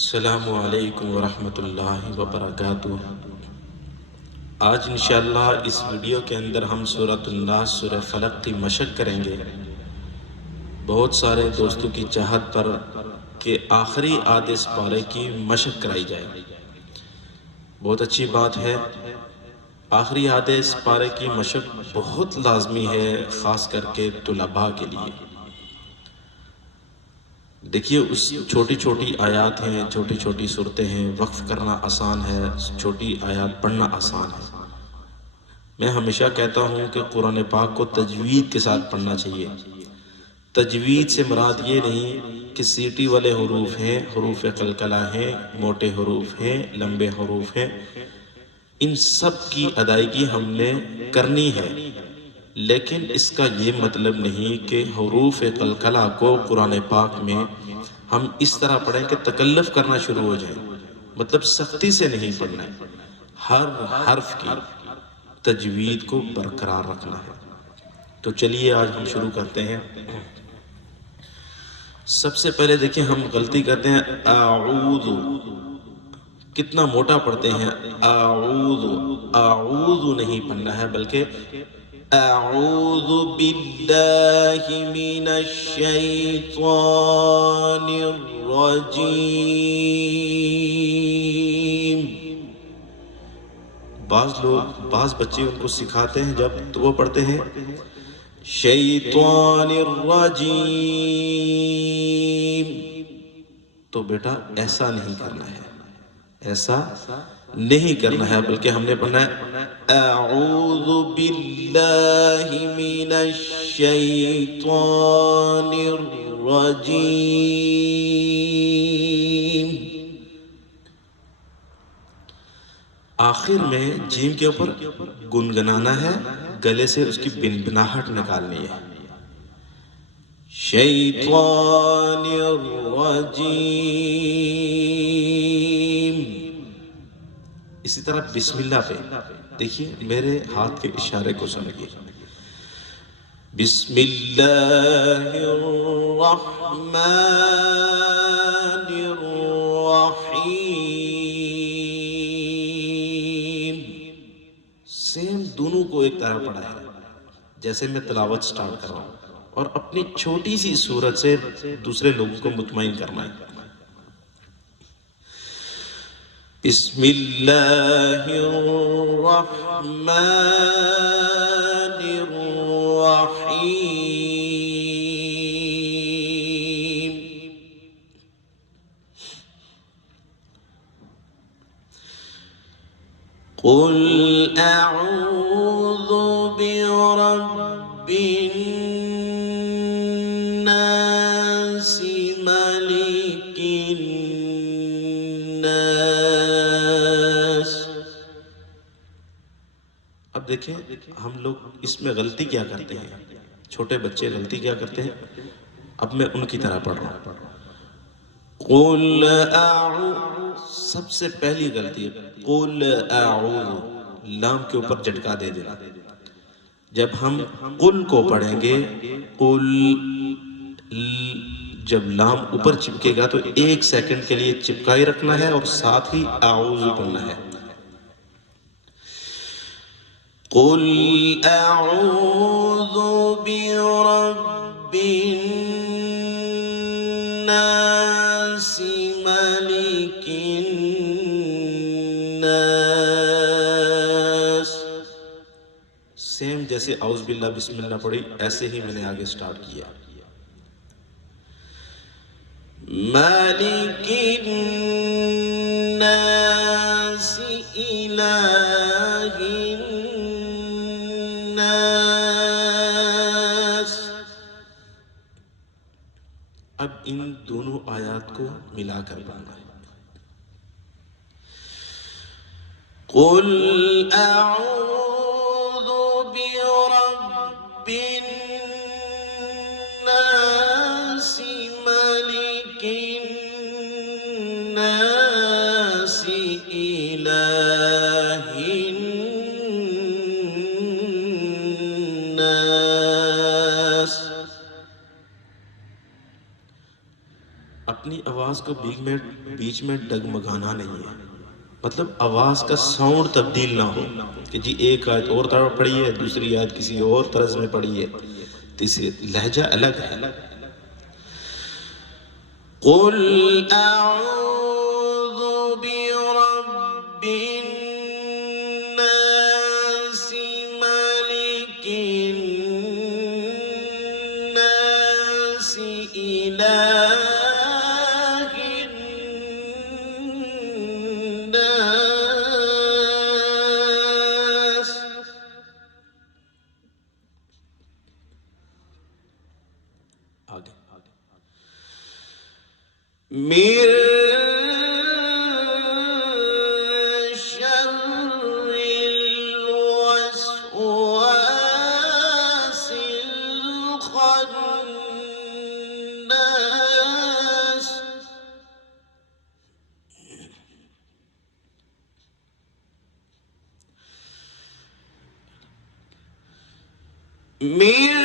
السلام علیکم ورحمۃ اللہ وبرکاتہ۔ آج انشاءاللہ اس ویڈیو کے اندر ہم سورت الناس سورہ فلق کی مشق کریں گے۔ بہت سارے دوستوں کی چاہت پر کہ آخری آدھے پارے کی مشق کرائی جائے، بہت اچھی بات ہے۔ آخری آدھے پارے کی مشق بہت لازمی ہے، خاص کر کے طلباء کے لیے۔ دیکھیے اس چھوٹی چھوٹی آیات ہیں، چھوٹی چھوٹی صورتیں ہیں، وقف کرنا آسان ہے، چھوٹی آیات پڑھنا آسان ہے۔ میں ہمیشہ کہتا ہوں کہ قرآن پاک کو تجوید کے ساتھ پڑھنا چاہیے۔ تجوید سے مراد یہ نہیں کہ سیٹی والے حروف ہیں، حروف قلقلہ ہیں، موٹے حروف ہیں، لمبے حروف ہیں، ان سب کی ادائیگی ہم نے کرنی ہے، لیکن اس کا یہ مطلب نہیں کہ حروف قلقلہ کو قرآن پاک میں ہم اس طرح پڑھیں کہ تکلف کرنا شروع ہو جائے، مطلب سختی سے نہیں پڑھنا ہے، ہر حرف کی تجوید کو برقرار رکھنا ہے۔ تو چلیے آج ہم شروع کرتے ہیں۔ سب سے پہلے دیکھیں ہم غلطی کرتے ہیں، اعوذ کتنا موٹا پڑھتے ہیں، اعوذ اعوذ نہیں پڑھنا ہے، بلکہ اعوذ باللہ من الشیطان الرجیم۔ بعض بچے ان کو سکھاتے ہیں جب تو وہ پڑھتے ہیں شیطان الرجیم، تو بیٹا ایسا نہیں کرنا ہے، ایسا نہیں کرنا ہے، بلکہ ہم نے پڑھنا ہے اعوذ باللہ من الشیطان الرجیم۔ آخر میں جیم کے اوپر گنگنانا ہے، گلے سے اس کی بنبناہٹ نکالنی ہے، شیطان الرجیم۔ اسی طرح بسم اللہ پہ دیکھیے، میرے ہاتھ کے اشارے کو سمجھیے، بسم اللہ الرحمن الرحیم۔ سیم دونوں کو ایک طرح پڑھا ہے، جیسے میں تلاوت سٹارٹ کر رہا ہوں، اور اپنی چھوٹی سی صورت سے دوسرے لوگوں کو مطمئن کرنا ہے۔ بسم اللہ الرحمن الرحیم۔ قل اعوذ برب الناس ملک الناس۔ اب دیکھیں ہم لوگ اس میں غلطی کیا کرتے ہیں، چھوٹے بچے غلطی کیا کرتے ہیں، اب میں ان کی طرح پڑھ رہا ہوں، قل اعوذ، سب سے پہلی غلطی ہے قل اعوذ، لام کے اوپر جھٹکا دے دینا۔ جب ہم قل کو پڑھیں گے، قل، جب لام اوپر چپکے گا تو ایک سیکنڈ کے لیے چپکائی رکھنا ہے اور ساتھ ہی اعوذ پڑھنا ہے۔ قل اعوذ برب الناس ملک الناس۔ سیم جیسے اعوذ باللہ بسم اللہ پڑھی، ایسے ہی میں نے آگے سٹارٹ کیا، مالک الناس الہ الناس۔ اب ان دونوں آیات کو ملا کر پڑھنا ہے، قل اعوذ برب الناس ملک الناس الہ الناس۔ اپنی آواز کو بیچ میں ڈگمگانا نہیں ہے، مطلب آواز کا ساؤنڈ تبدیل نہ ہو کہ جی ایک آیت اور طرح پڑھی ہے، دوسری آیت کسی اور طرز میں پڑھی ہے، تیسری لہجہ الگ ہے۔ قل اعوذ برب الناس ملک الناس الہ الناس۔ آگے من شر الوسواس الخناس۔ من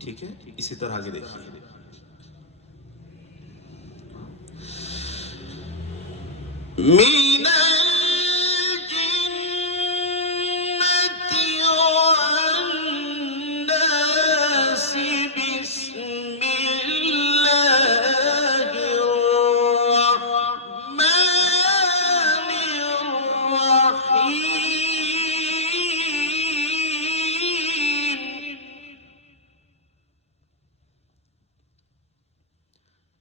ٹھیک ہے، اسی طرح آگے دیکھیے۔ من الجنة والناس بسم الله الرحمن الرحيم۔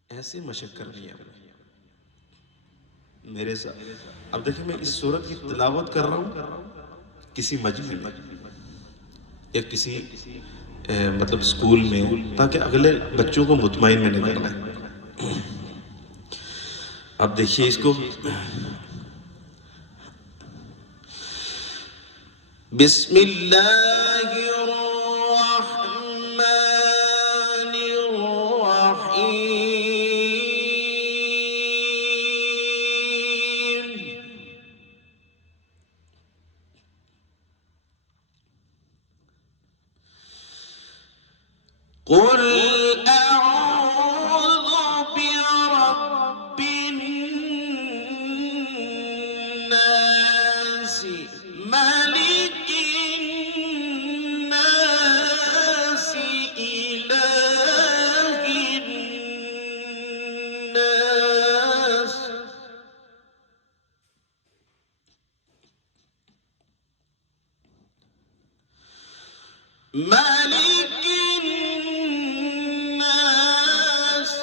ایسے مشق کرنی ہے میرے ساتھ۔ اب دیکھیں میں اس سورت کی تلاوت کر رہا ہوں کسی مجمع میں یا کسی مطلب سکول میں، تاکہ اگلے بچوں کو مطمئن میں نے کرنا ہے۔ اب دیکھیے اس کو، بسم اللہ الرحمن الرحیم۔ قل اعوذ برب الناس ملک الناس الہ الناس۔ ملک الناس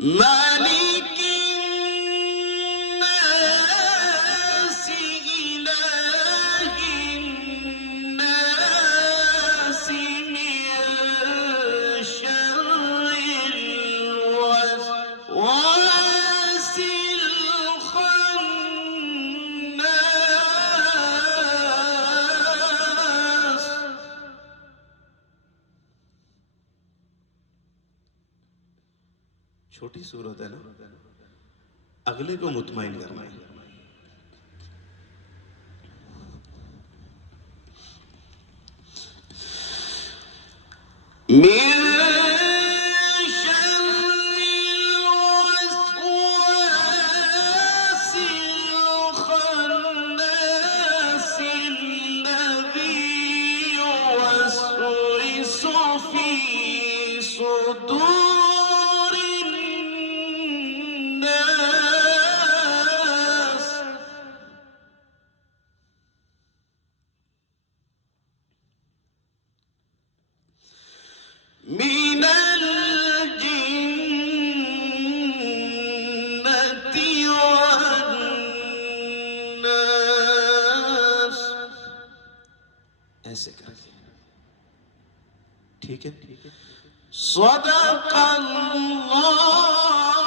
ملك الناس إله الناس من شر الوسواس الخناس۔ چھوٹی صورت ہے نا، اگلے کو مطمئن کرنا ہے۔ من شر الوسواس الخناس الذي يوسوس في صدور الناس۔ من الجنة والناس۔ ایسے کر کے، ٹھیک ہے؟ صدق اللہ